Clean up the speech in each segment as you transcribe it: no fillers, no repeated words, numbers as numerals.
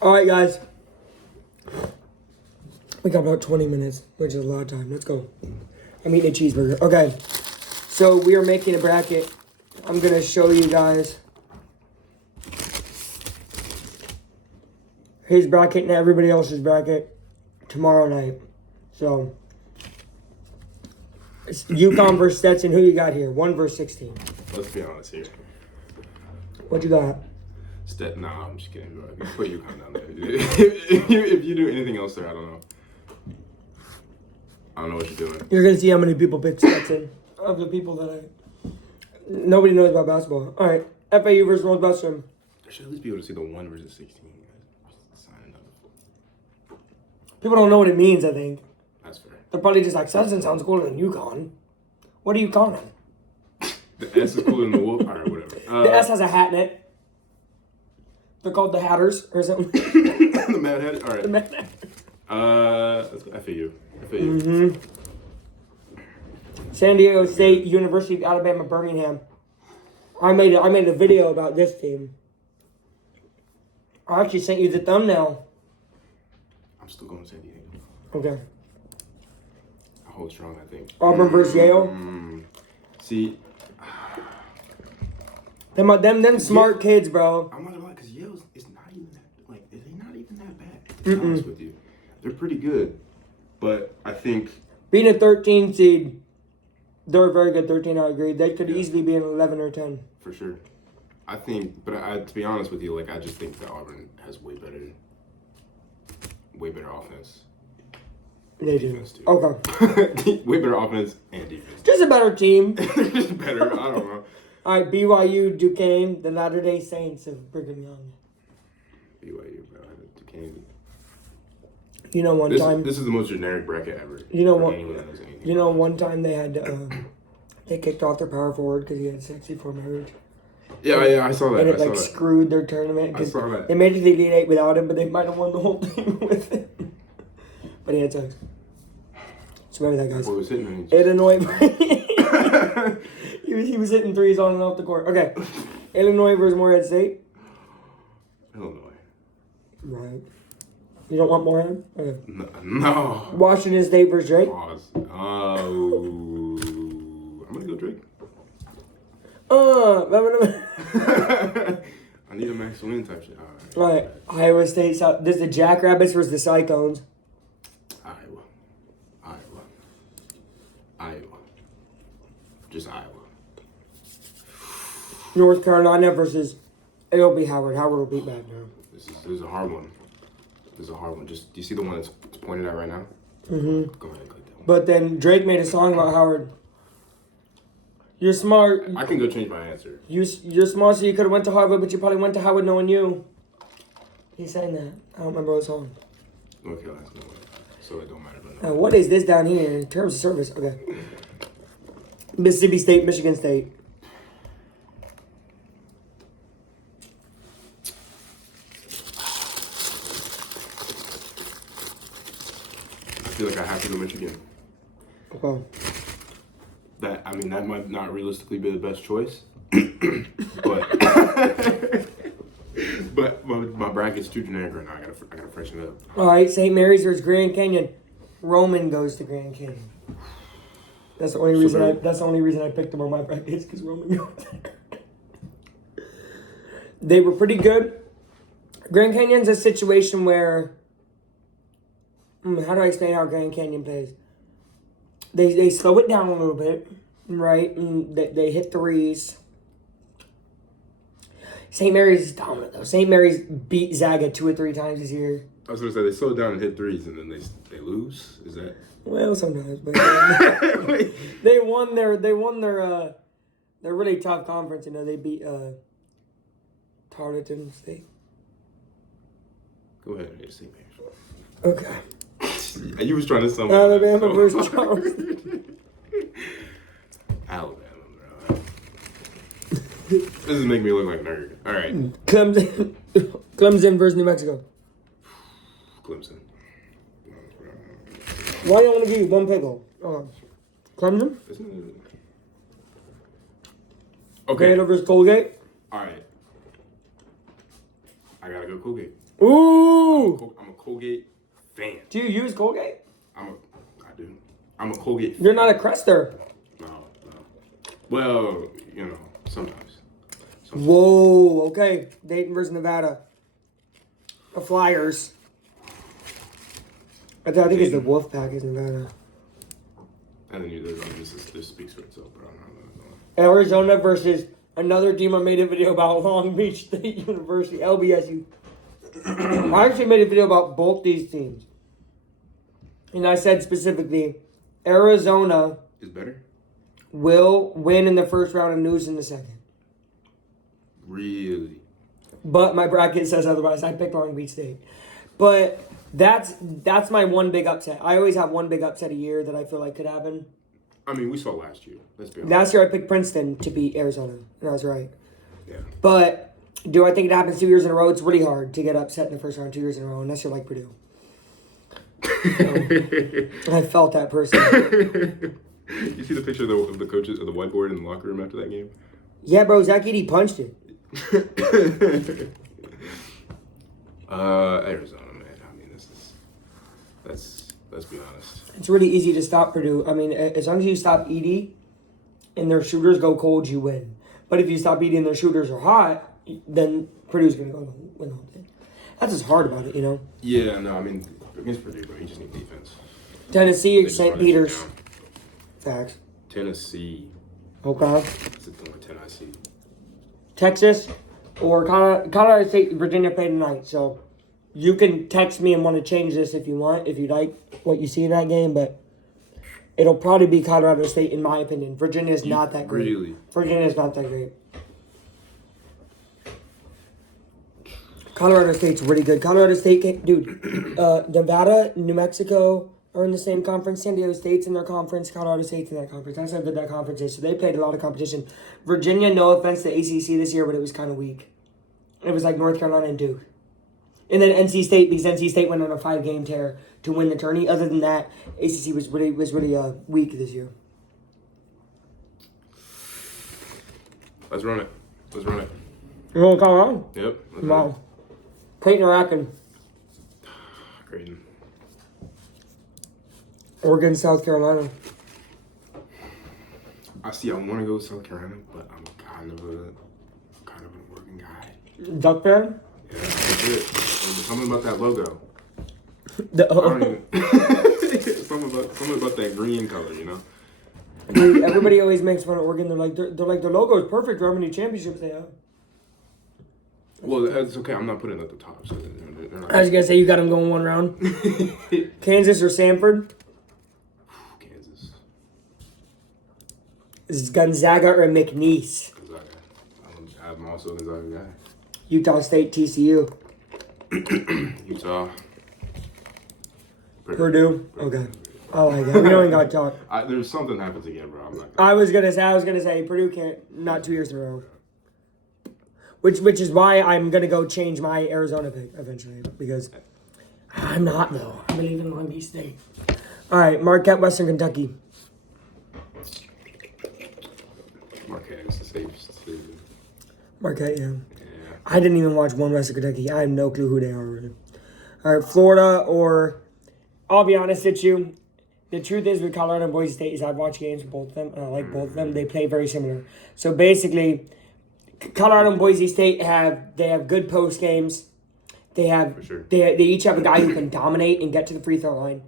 All right, guys. We got about 20 minutes, which is a lot of time. Let's go. I'm eating a cheeseburger. Okay. So we are making a bracket. I'm going to show you guys his bracket and everybody else's bracket tomorrow night. So, it's UConn versus Stetson. Who you got here? 1 versus 16. Let's be honest here. What you got? Nah, I'm just kidding. Bro. Put UConn down there. If you do anything else there, I don't know. I don't know what you're doing. You're going to see how many people pick Stetson. Of the people that nobody knows about basketball. All right. FAU versus Northwestern. I should at least be able to see the 1 versus 16. People don't know what it means, I think. That's fair. They're probably just like, Stetson sounds cooler than UConn. What are you calling? The S is cooler than the wolf? All right, whatever. The S has a hat in it. They're called the Hatters or something. The Mad Hat? All right. The Mad Hat. Let's go FAU. Mm-hmm. San Diego State, University of Alabama, Birmingham. I made a video about this team. I actually sent you the thumbnail. I'm still going to San Diego. Okay. I hold strong, I think. Auburn versus Yale. See, them smart kids, bro. I'm not gonna lie, because Yale is not even that, like, they're not even that bad. To be honest with you, they're pretty good, but I think being a 13 seed, they're a very good 13. I agree. They could easily be an 11 or 10 for sure. I think, but to be honest with you, like, I just think that Auburn has way better offense. They do. Too. Okay. Way better offense and defense. Just a better team. Just better. I don't know. All right, BYU, Duquesne, the Latter-day Saints of Brigham Young. BYU, bro. Duquesne. You know, this is the most generic bracket ever. You know what? You know, one time they had they kicked off their power forward because he had sexy for marriage. Yeah, I saw that. And it screwed their tournament. I saw that. They made it to the Elite Eight without him, but they might have won the whole thing with him. But he had sex. So remember that, guys. Boy was hitting Illinois. he was hitting threes on and off the court. Okay. Illinois versus Morehead State. Illinois. Right. You don't want Morehead? Okay. No. Washington State versus Drake. Pause. Oh. I'm going to go Drake. I need a max win type shit. All right. Iowa State. This is the Jackrabbits versus the Cyclones. Iowa. Just Iowa. North Carolina versus it'll be Howard. Howard will beat back now. This is a hard one. This is a hard one. Just do you see the one that's pointed at right now? Mm-hmm. Go ahead and click that one. But then Drake made a song about Howard. You're smart. I can go change my answer. You're smart, so you could have went to Harvard, but you probably went to Howard knowing you. He's saying that. I don't remember what song. North Carolina's no way. So it don't matter. What is this down here in terms of service? Okay. Mississippi State, Michigan State. I feel like I have to go Michigan. Okay. That might not realistically be the best choice, but my bracket's too generic right now. I gotta freshen it up. All right, St. Mary's versus Grand Canyon. Roman goes to Grand Canyon. That's the only reason. That's the only reason I picked them on my brackets because Roman goes there. They were pretty good. Grand Canyon's a situation where. How do I explain how Grand Canyon plays? They slow it down a little bit, right? And they hit threes. St. Mary's is dominant though. St. Mary's beat Zaga 2 or 3 times this year. I was gonna say they slow down and hit threes and then they lose. Is that? Well, sometimes, but they won their really tough conference. You know, they beat Tarleton State. Go ahead and St. Mary's. Okay. You was trying to sum Alabama versus Charleston. Alabama, bro. This is making me look like a nerd. All right. Clemson versus New Mexico. Clemson. Why do you want to give you one pickle? Clemson? Okay. Baylor versus Colgate. All right. I gotta go Colgate. Ooh. Colgate fan. Do you use Colgate? I do. I'm a Colgate fan. You're not a Crester. No. Well, sometimes. Whoa, okay. Dayton versus Nevada. The Flyers. I think it's the Wolfpack is Nevada. And then this speaks for itself, bro. Arizona versus another team I made a video about, Long Beach State University, LBSU. I actually made a video about both these teams. And I said specifically, Arizona is better. Will win in the first round and lose in the second. Really? But my bracket says otherwise. I picked Long Beach State. But that's my one big upset. I always have one big upset a year that I feel like could happen. I mean, we saw last year. Let's be honest. Last year I picked Princeton to beat Arizona, and I was right. Yeah. But do I think it happens 2 years in a row? It's really hard to get upset in the first round 2 years in a row, unless you're like Purdue. So, I felt that personally. You see the picture of the coaches of the whiteboard in the locker room after that game? Yeah, bro, Zach Edey punched it. Arizona, man. I mean, let's be honest. It's really easy to stop Purdue. I mean, as long as you stop Edey and their shooters go cold, you win. But if you stop Edey and their shooters are hot, then Purdue's going to go win all day. That's what's hard about it, you know? Yeah, no, I mean, against Purdue, bro, you just need defense. Tennessee or St. Peter's? Facts. Tennessee. Okay. It's a thing with Tennessee. Texas or Colorado State, Virginia play tonight. So you can text me and want to change this if you want, if you like what you see in that game. But it'll probably be Colorado State, in my opinion. Virginia is not that great. Really? Virginia is not that great. Colorado State's really good. Colorado State, dude, Nevada, New Mexico are in the same conference. San Diego State's in their conference. Colorado State's in that conference. That's how good that conference is. So they played a lot of competition. Virginia, no offense to ACC this year, but it was kind of weak. It was like North Carolina and Duke. And then NC State, because NC State went on a 5-game tear to win the tourney. Other than that, ACC was really weak this year. Let's run it. You want Colorado? Yep. Wow. Creighton or Akron? Creighton. Oregon, South Carolina. I want to go South Carolina, but I'm kind of an Oregon guy. Duck fan? Yeah, that's it. There's something about that logo. Something about that green color, you know. Dude, everybody always makes fun of Oregon. They're like their logo is perfect for how many championships they have. Well, it's okay. I'm not putting it at the top. So they're not. I was gonna say you got them going one round. Kansas or Samford? Kansas. This is Gonzaga or McNeese? Gonzaga. I'm also a Gonzaga guy. Utah State, TCU. Utah. Purdue. Okay. I like that. We don't even got to talk. There's something happens again, bro. I'm not. I was gonna say Purdue can't, not 2 years in a row. Which is why I'm gonna go change my Arizona pick eventually, because I'm not though. I believe in Long Beach State. All right, Marquette, Western Kentucky. Marquette is the safest decision. Marquette, yeah. Yeah. I didn't even watch one Western Kentucky. I have no clue who they are. Really. All right, Florida or, I'll be honest with you, the truth is with Colorado and Boise State is I've watched games with both of them, and I like both of them. They play very similar. So basically, Colorado and Boise State have good post games. They have For sure. they each have a guy who can dominate and get to the free throw line.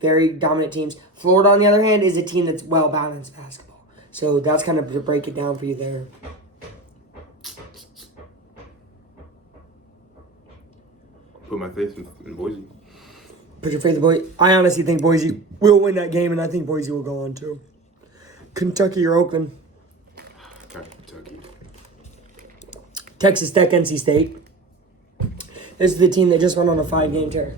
Very dominant teams. Florida, on the other hand, is a team that's well balanced basketball. So that's kind of to break it down for you there. Put my faith in Boise. Put your faith in Boise. I honestly think Boise will win that game, and I think Boise will go on too. Kentucky or Oakland? Kentucky. Texas Tech, NC State. This is the team that just went on a 5-game tear.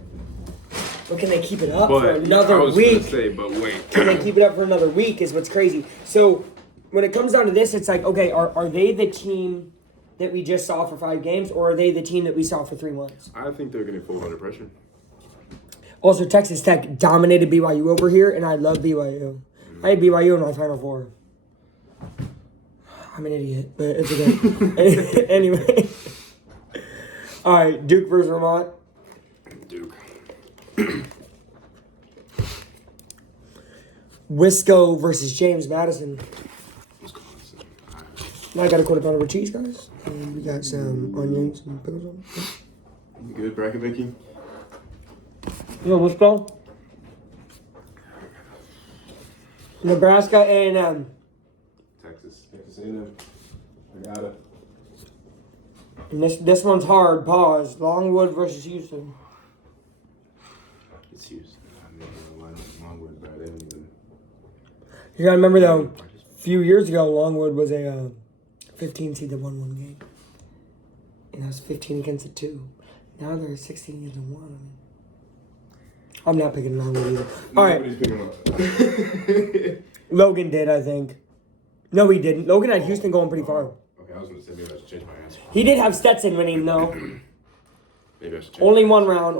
But can they keep it up for another week? But wait. Can they keep it up for another week is what's crazy. So when it comes down to this, it's like, okay, are they the team that we just saw for 5 games, or are they the team that we saw for 3 months? I think they're going to fall under pressure. Also, Texas Tech dominated BYU over here, and I love BYU. I had BYU in my Final Four. I'm an idiot, but it's okay. Anyway. All right, Duke versus Vermont. Duke. Wisco versus James Madison. Wisconsin. Now I got a quarter pounder with cheese, guys. And we got some onions and pickles on it. You good bracket making? Yeah, Wisco. Nebraska A&M. Texas A&M. I got it. And this one's hard. Pause. Longwood versus Houston. It's Houston. I mean, line up Longwood, but they don't even. You gotta remember though, a few years ago, Longwood was a 15 seed that won one game. And that was 15 against a 2. Now they're 16 against a 1. I mean, I'm not picking Longwood either. All right. Nobody's picking up. Logan did, I think. No, he didn't. Logan had Houston going pretty far. Okay, I was going to say maybe I should change my answer. He did have Stetson winning, though. Maybe I should change Only one round.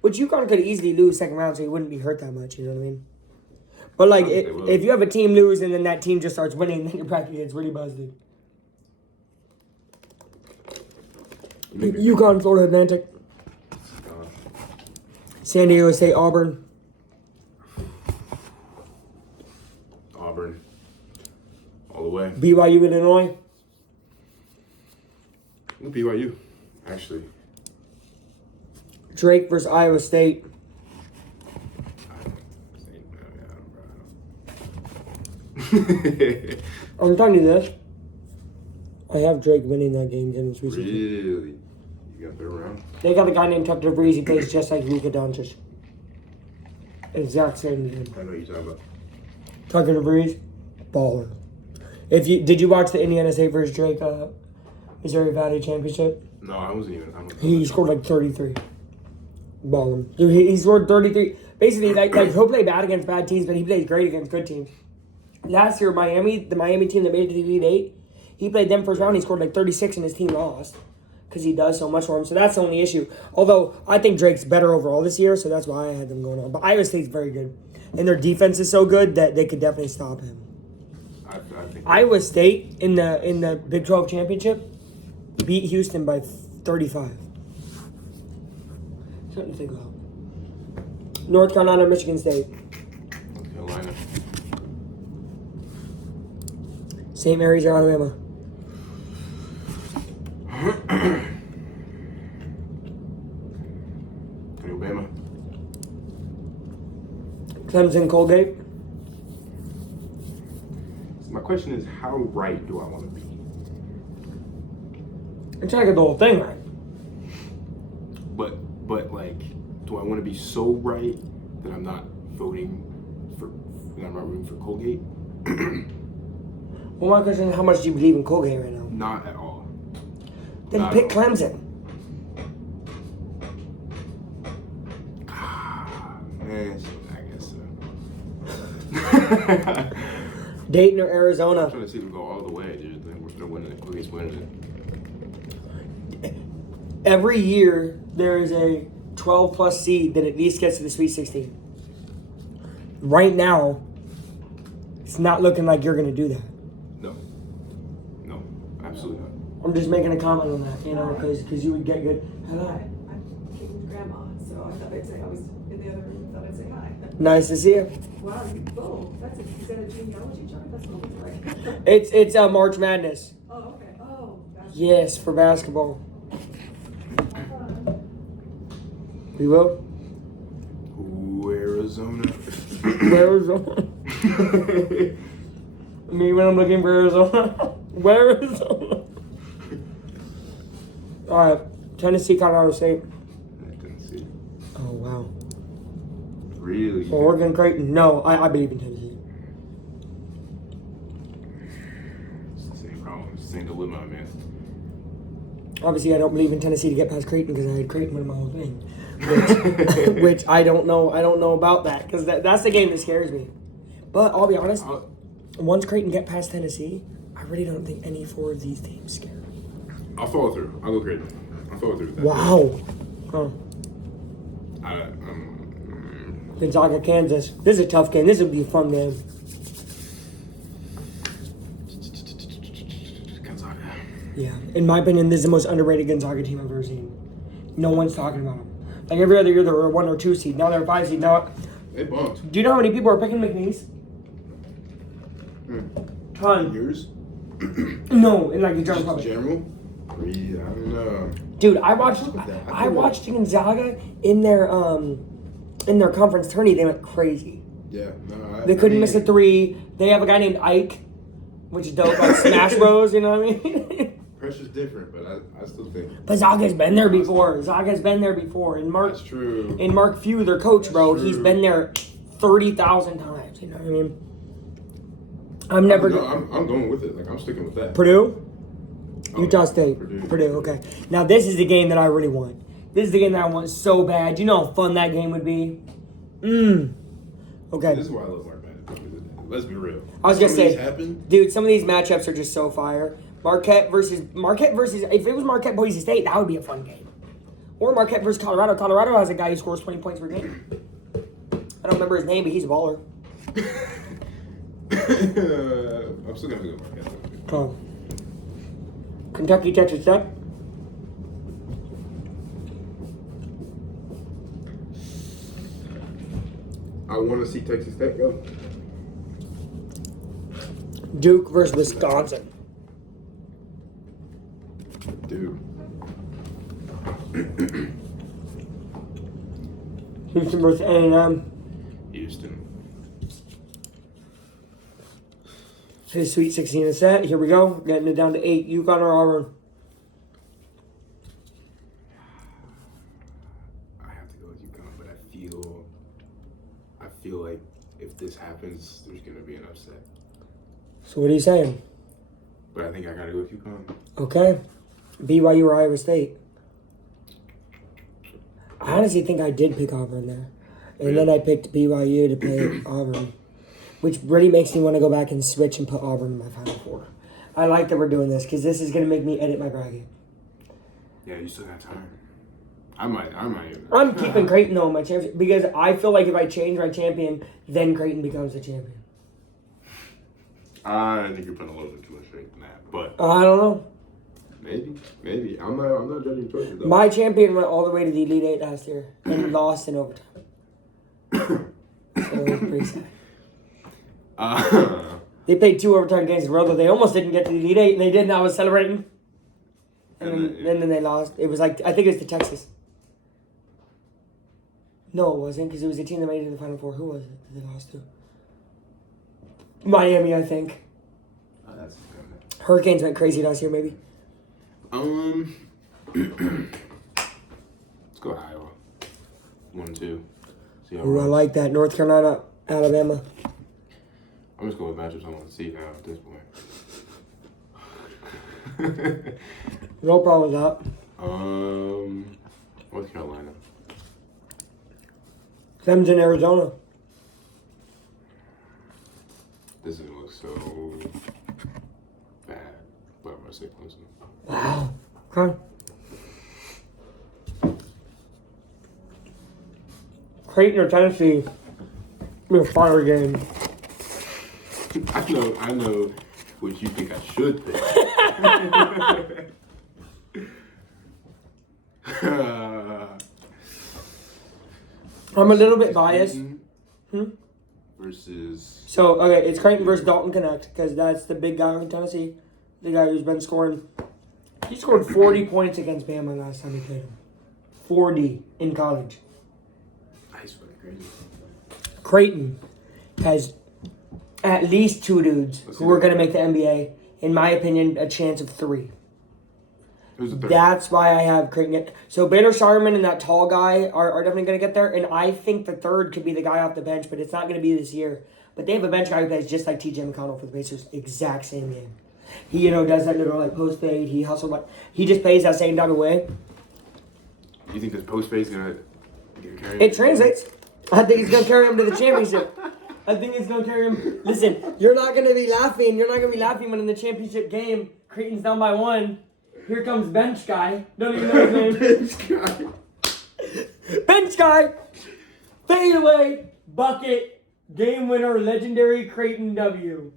Which UConn could easily lose second round, so he wouldn't be hurt that much, you know what I mean? But, like, if you have a team lose and then that team just starts winning, then your bracket gets really busted. UConn, Florida Atlantic. San Diego State, Auburn. Auburn. All the way. BYU, Illinois. BYU, actually. Drake versus Iowa State. I'm telling you this. I have Drake winning that game in this week. Really? You got third round? They got a guy named Tucker DeVries. He plays just like Luka Doncic. Exact same game. I know what you're talking about. Tucker DeVries, baller. Did you watch the Indiana State versus Drake Missouri Valley Championship? No, I wasn't even. He scored like 33. Balling. Dude, he scored 33. Basically, like he'll play bad against bad teams, but he plays great against good teams. Last year, the Miami team that made it to the Elite Eight, he played them first round. He scored like 36, and his team lost because he does so much for him. So that's the only issue. Although I think Drake's better overall this year, so that's why I had them going on. But Iowa State's very good, and their defense is so good that they could definitely stop him. I think Iowa State in the Big 12 championship beat Houston by 35. Something to think about. North Carolina, Michigan State. North Carolina. St. Mary's or Alabama. Alabama. Clemson, Colgate. So my question is, how right do I want to be? I'm trying to get the whole thing right. But like, do I want to be so right that I'm not voting for, that I'm not rooting for Colgate? Well, my question is, how much do you believe in Colgate right now? Not at all. Then Not pick at all. Clemson. Man, I guess so. Dayton or Arizona. I'm trying to see them go all the way, dude. They're winning it. Colgate's winning it. Every year, there is a 12-plus seed that at least gets to the Sweet 16. Right now, it's not looking like you're going to do that. No, absolutely not. I'm just making a comment on that, because you would get good. Hello. I'm Kate's grandma, so I thought I'd say I was in the other room. Thought I'd say hi. Nice to see you. Wow, is that a genealogy chart? That's what it's like. It's March Madness. Oh, okay. Oh, that's Yes, for basketball. We will. Ooh, Arizona. Arizona. Me when I'm looking for Arizona. Where Arizona? All right, Tennessee, Colorado State. Tennessee. Oh wow. Really? Oregon, Creighton. No, I believe in Tennessee. It's the same problem. It's the same dilemma, man. Obviously, I don't believe in Tennessee to get past Creighton because I had Creighton win my whole thing. Which I don't know. I don't know about that because that's the game that scares me. But I'll be honest. Once Creighton get past Tennessee, I really don't think any four of these teams scare me. I'll follow through. I'll go Creighton. I'll follow through with that. Wow. Huh. Gonzaga, Kansas. This is a tough game. This would be a fun game. Gonzaga. Yeah. In my opinion, this is the most underrated Gonzaga team I've ever seen. No one's talking about them. Like every other year, they were a 1 or 2 seed. Now they're a 5 seed. Now, They bumped. do you know how many people are picking McNeese? Ton. Yours? No, in like the general Just public. general? Yeah, I don't know. Dude, I watched Gonzaga in their conference tourney. They went crazy. Yeah, no. They couldn't miss a 3. They have a guy named Ike, which is dope, like Smash Bros. You know what I mean? Pressure's different, but I still think. But Zaga's been there before. Zaga's been there before. And That's true. And Mark Few, their coach, bro, That's he's true. been there 30,000 times. You know what I mean? I'm never. No, I'm going with it. Like I'm sticking with that. Purdue. Oh, Utah yeah, State. Purdue. Okay. Now this is the game that I really want. This is the game that I want so bad. Do you know how fun that game would be? Okay. This is why I love Mark Madden. Let's be real. I was gonna say, happen. dude, some of these matchups are just so fire. Marquette versus if it was Marquette Boise State, that would be a fun game. Or Marquette versus Colorado. Colorado has a guy who scores 20 points per game. I don't remember his name, but he's a baller. I'm still gonna go Marquette. Oh. Kentucky, Texas Tech. I want to see Texas Tech go. Duke versus Wisconsin. Dude. Houston versus A&M. Houston. His Sweet 16 is set. Here we go. Getting it down to 8. UConn or Auburn. I have to go with UConn, but I feel like if this happens, there's gonna be an upset. So what are you saying? But I think I gotta go with UConn. Okay. BYU or Iowa State. I honestly think I did pick Auburn there. And then I picked BYU to play Auburn. Which really makes me want to go back and switch and put Auburn in my Final Four. I like that we're doing this because this is going to make me edit my bracket. Yeah, you still got time. I might. I'm keeping Creighton though in my championship because I feel like if I change my champion, then Creighton becomes the champion. I think you're putting a little bit too much faith in that, but I don't know. maybe. I'm not judging choices though. My champion went all the way to the Elite Eight last year and lost in overtime. So it was pretty sad. They played 2 overtime games in a row, though. They almost didn't get to the Elite Eight, and they did, and I was celebrating. And then they lost. It was like, I think it was to Texas. No, it wasn't, because it was the team that made it to the Final Four. Who was it that they lost to? Miami, I think. That's Hurricanes went crazy last year, maybe. Let's go Iowa. 1-2. See how it Ooh, I runs. like that. North Carolina, Alabama. I'm just going with matchups I want to see now at this point. No problem with that. North Carolina. Clemson, Arizona. This is gonna look so bad, but I'm gonna say Clemson. Wow. Okay. Creighton or Tennessee. Be a fire game. I know what you think I should pick. I'm a little bit biased. Versus. So, okay, it's Creighton versus Dalton Connect, because that's the big guy in Tennessee. The guy who's been scoring. He scored 40 points against Bama last time he played him. 40 in college. Nice fucking crazy. Creighton has at least 2 dudes who are going to make the NBA. In my opinion, a chance of 3. Who's the third? That's why I have Creighton. So Bader Sharman and that tall guy are definitely going to get there. And I think the third could be the guy off the bench, but it's not going to be this year. But they have a bench guy who plays just like TJ McConnell for the Pacers. Exact same game. He, does that little like post fade. He hustles. He just plays that same type of way. You think this post fade is gonna carry him? It translates. I think it's going to carry him to the championship. I think it's going to carry him. Listen, you're not going to be laughing. You're not going to be laughing when in the championship game, Creighton's down by 1. Here comes bench guy. Don't even know his name. Bench guy. Bench guy. Fade away. Bucket. Game winner. Legendary Creighton W.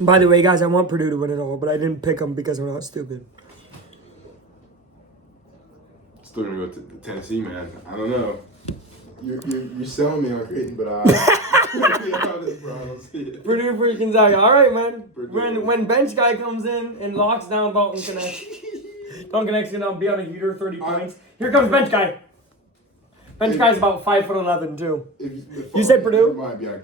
By the way, guys, I want Purdue to win it all, but I didn't pick them because I'm not stupid. Still gonna go to Tennessee, man. I don't know. You're selling me on Creighton, but I'll be honest, bro. I don't see it. Purdue versus Gonzaga. All right, man. Purdue. When bench guy comes in and locks down Dalton Connect, Dalton Connect's gonna be on a heater, 30 points. Here comes bench guy. Bench guy's about 5'11" too. You said Purdue? Yeah.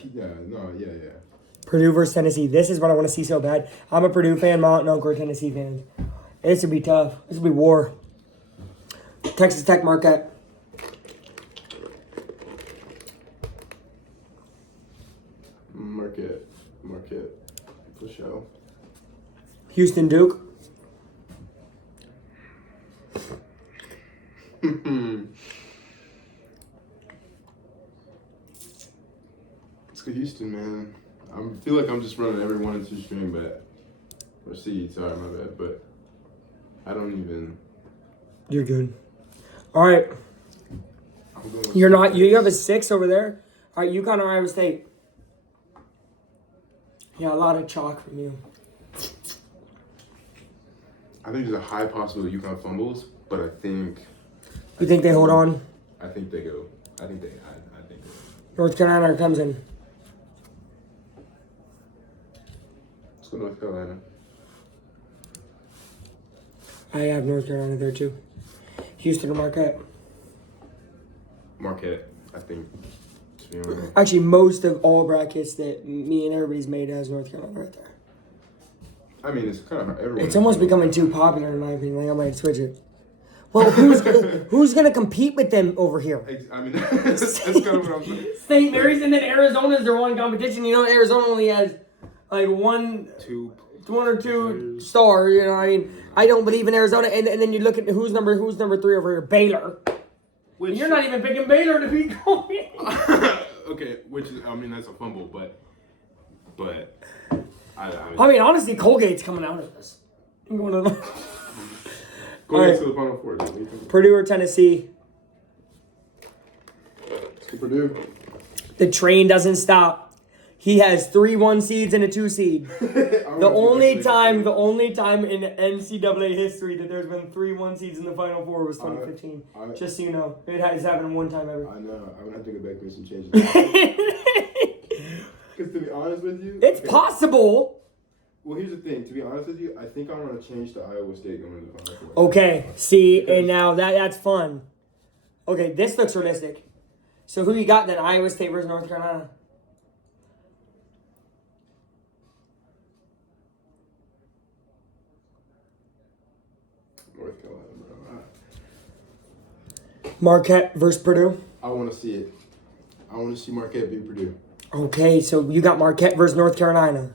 Purdue versus Tennessee. This is what I want to see so bad. I'm a Purdue fan. My aunt and uncle are Tennessee fans. This would be tough. This would be war. Texas Tech Marquette. Marquette. For sure. Houston Duke. Let's go Houston, man. I feel like I'm just running every 1 and 2 string, but or seed. Sorry, my bad. But I don't even. You're good. All right. I'm going with You're not. You have a 6 over there. All right, UConn or Iowa State. Yeah, a lot of chalk from you. I think there's a high possibility UConn fumbles, but I think. You think they hold on? I think they go. I think. North Carolina or Clemson? Let's go North Carolina. I have North Carolina there too. Houston or Marquette? Marquette, I think. To be honest. Actually, most of all brackets that me and everybody's made has North Carolina right there. I mean, it's kind of everyone. It's almost becoming too popular in my opinion. Like I might switch it. Well, who's gonna compete with them over here? I mean, that's kind of what I'm saying. St. Mary's and then Arizona's their one competition. You know, Arizona only has like one or two star. You know, I mean, I don't believe in Arizona. And then you look at who's number 3 over here, Baylor. Which, you're not even picking Baylor to beat Colgate. Okay, which is, I mean, that's a fumble, but I mean, honestly, Colgate's coming out of this. I'm going to Go to the Final Four. Purdue or Tennessee? Let's go Purdue. The train doesn't stop. He has 3 1 seeds and a 2 seed. The only time in NCAA history that there's been 3 1 seeds in the Final Four was 2015. Just so you know, it has happened one time ever. I know. I'm gonna have to go back and some changes. Because to be honest with you, it's possible. Well, here's the thing. To be honest with you, I think I'm gonna change to Iowa State going to the Final Four. Okay. See, and now that's fun. Okay, this looks realistic. So who you got then? Iowa State versus North Carolina. North Carolina, bro. Marquette versus Purdue. I want to see it. I want to see Marquette beat Purdue. Okay, so you got Marquette versus North Carolina.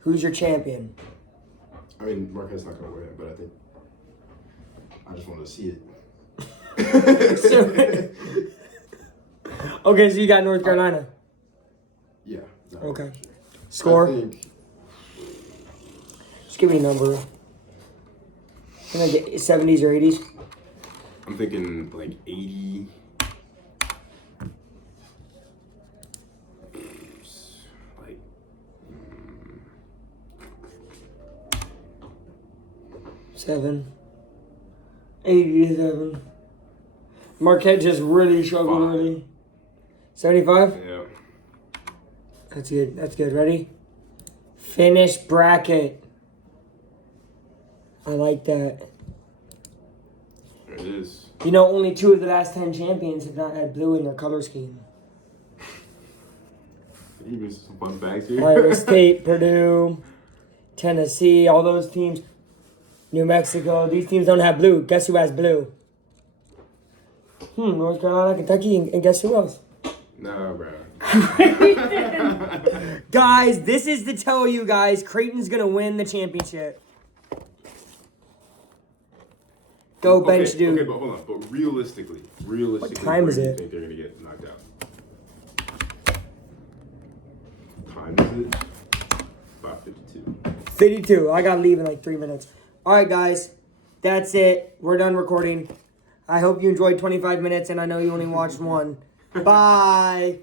Who's your champion? I mean, Marquette's not going to win it, but I think I just want to see it. Okay, so you got North Carolina. Yeah. No, Okay. Sure. Score? I think, Just give me a number. Can I get 70s or 80s? I'm thinking like 80. Like. 7. 87. Marquette just really struggled early. 75? Yeah. That's good. That's good. Ready? Finish bracket. I like that. There it is. You know, only 2 of the last 10 champions have not had blue in their color scheme. Even some fun facts here. Iowa State, Purdue, Tennessee, all those teams. New Mexico, these teams don't have blue. Guess who has blue? North Carolina, Kentucky, and guess who else? No, bro. Guys, this is to tell you guys, Creighton's going to win the championship. Go bench, dude. Okay, but hold on. But realistically, What time is where do you it? think they're gonna get knocked out? Time is it? 5:52. 52. I got to leave in like 3 minutes. All right, guys. That's it. We're done recording. I hope you enjoyed 25 minutes, and I know you only watched one. Bye.